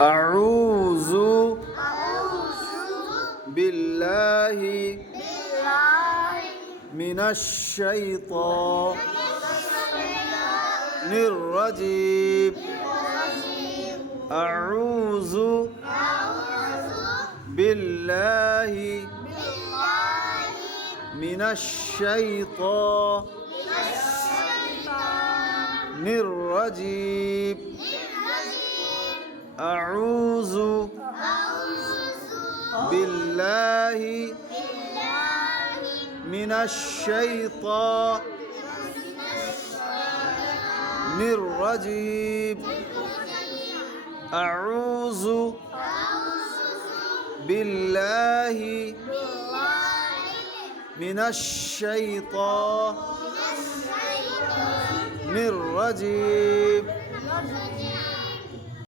أعوذ بالله من الشيطان الرجيم أعوذ بالله من الشيطان الرجيم أعوذ بالله من الشيطان الرجيم أعوذ بالله من الشيطان الرجيم